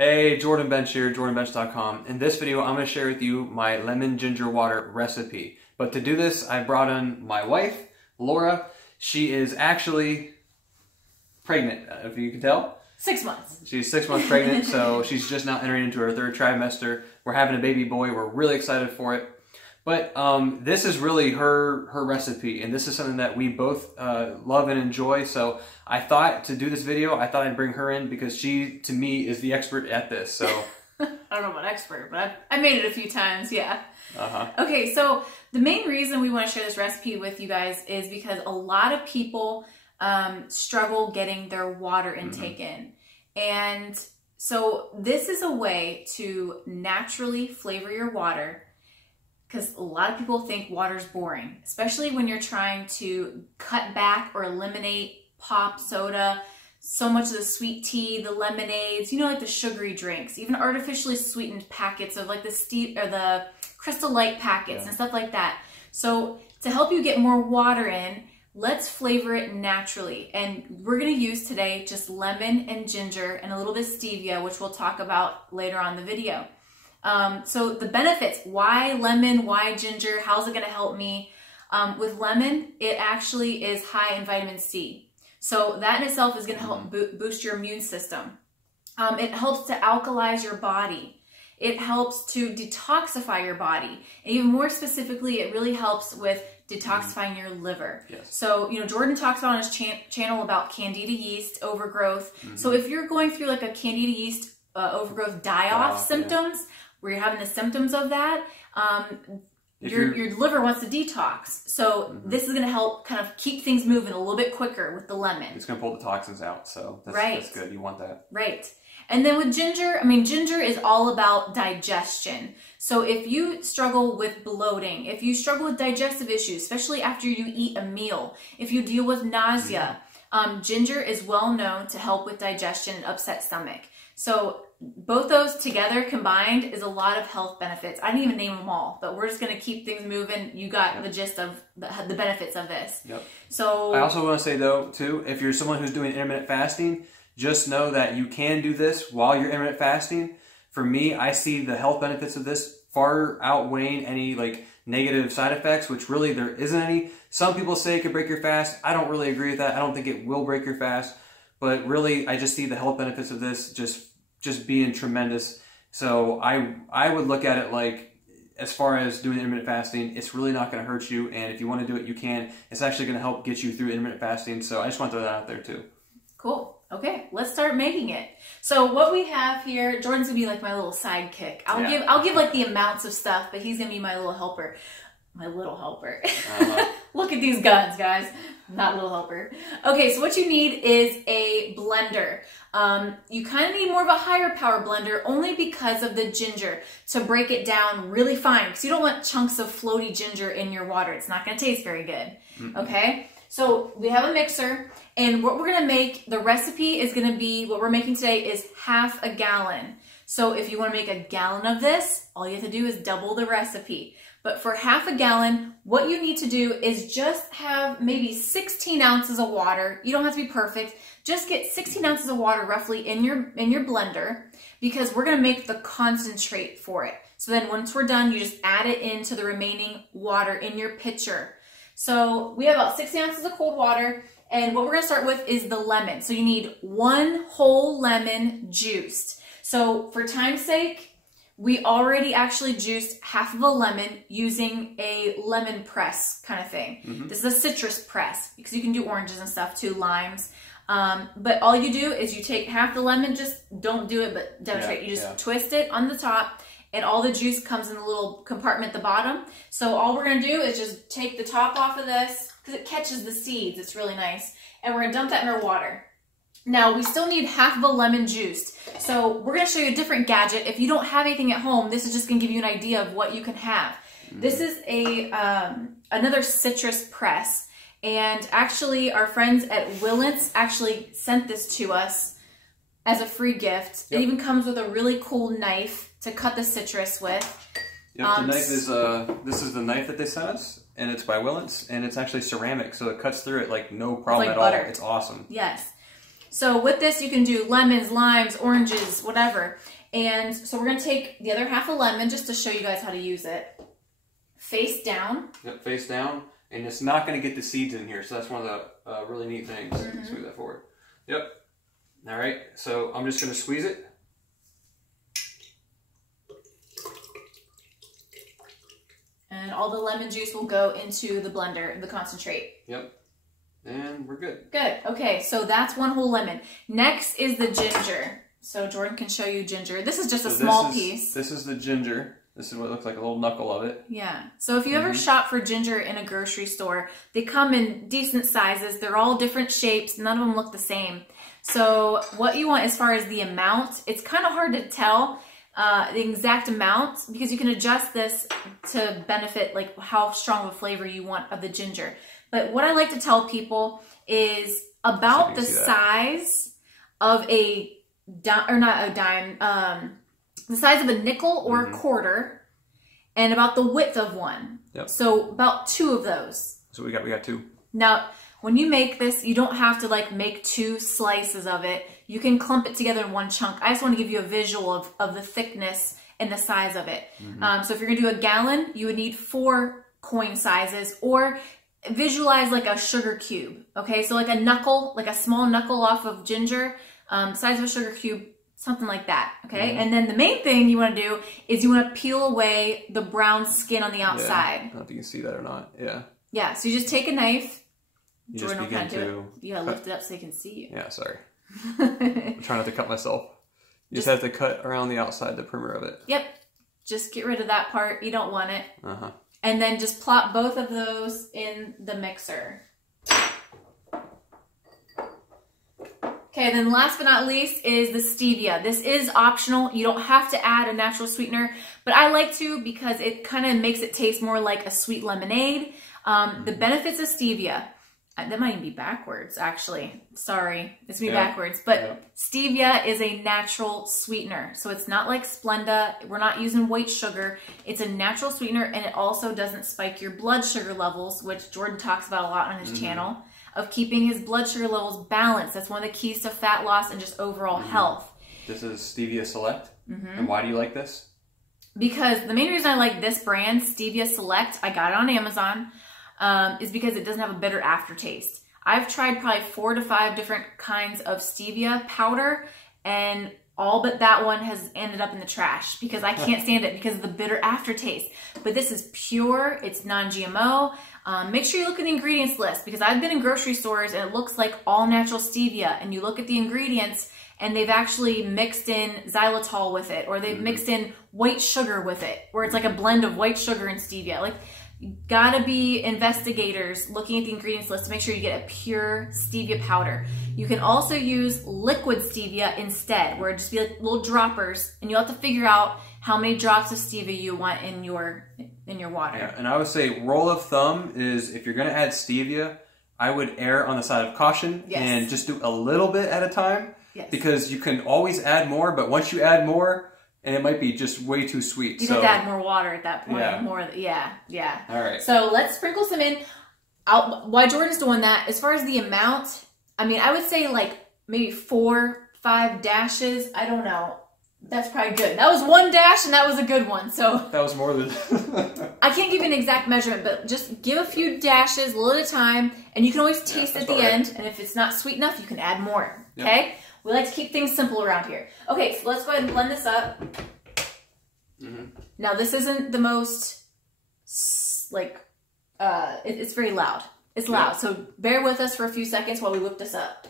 Hey, Jordan Bench here, jordanbench.com. In this video, I'm going to share with you my lemon ginger water recipe. But to do this, I brought in my wife, Laura. She is actually pregnant, if you can tell. 6 months. She's 6 months pregnant, so she's just now entering into her third trimester. We're having a baby boy. We're really excited for it. But this is really her recipe, and this is something that we both love and enjoy. So I thought to do this video, I thought I'd bring her in because she, to me, is the expert at this. So I don't know about expert, but I made it a few times, yeah. Uh-huh. Okay, so the main reason we want to share this recipe with you guys is because a lot of people struggle getting their water intake in. And so this is a way to naturally flavor your water, because a lot of people think water's boring, especially when you're trying to cut back or eliminate pop, soda, so much of the sweet tea, the lemonades, you know, like the sugary drinks, even artificially sweetened packets of like the Crystal Light packets and stuff like that. So to help you get more water in, let's flavor it naturally. And we're gonna use today just lemon and ginger and a little bit of stevia, which we'll talk about later on in the video. So the benefits, why lemon, why ginger, how's it gonna help me? With lemon, it actually is high in vitamin C. So that in itself is gonna help boost your immune system. It helps to alkalize your body. It helps to detoxify your body. And even more specifically, it really helps with detoxifying your liver. Yes. So, you know, Jordan talks about on his channel about candida yeast overgrowth. So if you're going through like a candida yeast overgrowth die-off symptoms, where you're having the symptoms of that, your liver wants to detox. So this is going to help kind of keep things moving a little bit quicker with the lemon. It's going to pull the toxins out, so that's good. You want that. Right. And then with ginger, I mean, ginger is all about digestion. So if you struggle with bloating, if you struggle with digestive issues, especially after you eat a meal, if you deal with nausea, ginger is well known to help with digestion and upset stomach. So both those together combined is a lot of health benefits. I didn't even name them all, but we're just going to keep things moving. You got the gist of the benefits of this. Yep. So I also want to say though, too, if you're someone who's doing intermittent fasting, just know that you can do this while you're intermittent fasting. For me, I see the health benefits of this far outweighing any like negative side effects, which really there isn't any. Some people say it could break your fast. I don't really agree with that. I don't think it will break your fast, but really I just see the health benefits of this just being tremendous. So I would look at it like, as far as doing intermittent fasting, it's really not going to hurt you, and if you want to do it, you can. It's actually going to help get you through intermittent fasting, so I just want to throw that out there too. Cool. Okay, let's start making it. So what we have here, Jordan's gonna be like my little sidekick. I'll give like the amounts of stuff, but he's gonna be my little helper. My little helper. Look at these guns, guys. Not little helper. Okay, so what you need is a blender. You kind of need more of a higher power blender only because of the ginger to break it down really fine, because you don't want chunks of floaty ginger in your water. It's not going to taste very good. Okay, so we have a mixer, and what we're going to make, the recipe is going to be, what we're making today is ½ a gallon. So if you want to make a gallon of this, all you have to do is double the recipe. But for ½ a gallon, what you need to do is just have maybe 16 ounces of water. You don't have to be perfect. Just get 16 ounces of water roughly in your blender, because we're going to make the concentrate for it. So then once we're done, you just add it into the remaining water in your pitcher. So we have about 16 ounces of cold water, and what we're going to start with is the lemon. So you need 1 whole lemon juiced. So for time's sake, we already actually juiced ½ of a lemon using a lemon press kind of thing. This is a citrus press, because you can do oranges and stuff too, limes. But all you do is you take half the lemon, just don't do it, but demonstrate. You just twist it on the top, and all the juice comes in the little compartment at the bottom. So all we're gonna do is just take the top off of this, because it catches the seeds. It's really nice. And we're gonna dump that in our water. Now, we still need ½ of a lemon juiced. So we're going to show you a different gadget. If you don't have anything at home, this is just going to give you an idea of what you can have. This is another citrus press. And actually, our friends at Willits actually sent this to us as a free gift. It even comes with a really cool knife to cut the citrus with. Yep, the knife is, this is the knife that they sent us, and it's by Willits, and it's actually ceramic, so it cuts through it like no problem at all. It's awesome. Yes. So with this, you can do lemons, limes, oranges, whatever. And so we're going to take the other half of lemon just to show you guys how to use it. Face down. Yep, face down. And it's not going to get the seeds in here. So that's one of the really neat things. Let's move that forward. Yep. All right. So I'm just going to squeeze it. And all the lemon juice will go into the blender, the concentrate. Yep. And we're good. Good. Okay, so that's one whole lemon. Next is the ginger. So Jorden can show you ginger. This is just a small piece. This is the ginger. This is what looks like a little knuckle of it. Yeah. So if you ever shop for ginger in a grocery store, they come in decent sizes. They're all different shapes. None of them look the same. So what you want as far as the amount, it's kind of hard to tell the exact amount because you can adjust this to benefit like how strong of a flavor you want of the ginger. But what I like to tell people is about the size of a the size of a nickel or a quarter, and about the width of one. Yep. So about 2 of those. So we got 2. Now, when you make this, you don't have to like make 2 slices of it. You can clump it together in one chunk. I just want to give you a visual of the thickness and the size of it. So if you're gonna do a gallon, you would need 4 coin sizes, or visualize like a sugar cube. Okay, so like a knuckle, like a small knuckle off of ginger, size of a sugar cube, something like that. Okay, and then the main thing you want to do is you want to peel away the brown skin on the outside. I don't know if you can see that or not. Yeah. Yeah, so you just take a knife. You Jordan just begin to you gotta lift it up so they can see you. Yeah, sorry. I'm trying not to cut myself. You just have to cut around the outside, the perimeter of it. Yep. Just get rid of that part. You don't want it. And then just plop both of those in the mixer. Okay, then last but not least is the stevia. This is optional. You don't have to add a natural sweetener, but I like to because it kind of makes it taste more like a sweet lemonade. The benefits of stevia. That might even be backwards, actually. Sorry, it's me backwards. But stevia is a natural sweetener. So it's not like Splenda. We're not using white sugar. It's a natural sweetener, and it also doesn't spike your blood sugar levels, which Jorden talks about a lot on his channel, of keeping his blood sugar levels balanced. That's one of the keys to fat loss and just overall health. This is Stevia Select. And why do you like this? Because the main reason I like this brand, Stevia Select, I got it on Amazon, is because it doesn't have a bitter aftertaste. I've tried probably 4 to 5 different kinds of stevia powder, and all but that one has ended up in the trash because I can't stand it because of the bitter aftertaste. But this is pure, it's non-GMO. Make sure you look at the ingredients list because I've been in grocery stores and it looks like all natural stevia, and you look at the ingredients and they've actually mixed in xylitol with it, or they've mixed in white sugar with it, where it's like a blend of white sugar and stevia. Like, you gotta be investigators looking at the ingredients list to make sure you get a pure stevia powder. You can also use liquid stevia instead, where it just be like little droppers, and you'll have to figure out how many drops of stevia you want in your water. Yeah, and I would say rule of thumb is if you're gonna add stevia, I would err on the side of caution and just do a little bit at a time, because you can always add more, but once you add more, and it might be just way too sweet. You have to add more water at that point. Yeah. All right. So let's sprinkle some in. While Jordan's doing that, as far as the amount, I mean, I would say like maybe 4, 5 dashes. I don't know. That's probably good. That was 1 dash, and that was a good one. So that was more than. I can't give you an exact measurement, but just give a few dashes, a little at a time, and you can always taste at the end. And if it's not sweet enough, you can add more. Okay. We like to keep things simple around here. Okay, so let's go ahead and blend this up. Now, this isn't the most, like, it's very loud. It's loud, so bear with us for a few seconds while we whip this up.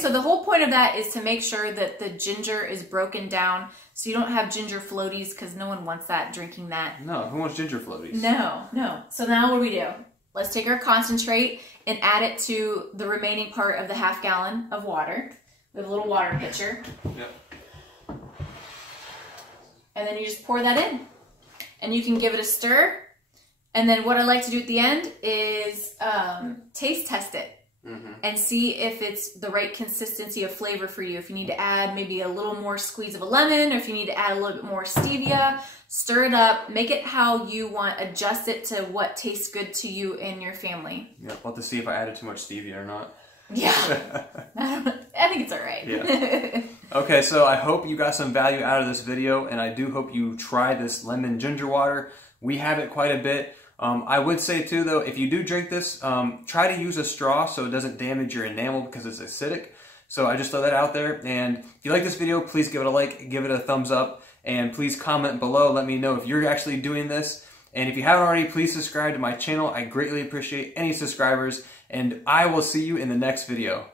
So the whole point of that is to make sure that the ginger is broken down so you don't have ginger floaties, because no one wants that, drinking that. No, who wants ginger floaties? No. So now what do? Let's take our concentrate and add it to the remaining part of the ½ gallon of water. We have a little water pitcher. Yep. And then you just pour that in. And you can give it a stir. And then what I like to do at the end is taste test it. and see if it's the right consistency of flavor for you. If you need to add maybe a little more squeeze of a lemon, or if you need to add a little bit more stevia, stir it up, make it how you want, adjust it to what tastes good to you and your family. Yeah, we'll have to see if I added too much stevia or not. Yeah, I think it's all right. Yeah. Okay, so I hope you got some value out of this video, and I do hope you try this lemon ginger water. We have it quite a bit. I would say too, though, if you do drink this, try to use a straw so it doesn't damage your enamel because it's acidic. So I just throw that out there. And if you like this video, please give it a like, give it a thumbs up, and please comment below. Let me know if you're actually doing this. And if you haven't already, please subscribe to my channel. I greatly appreciate any subscribers, and I will see you in the next video.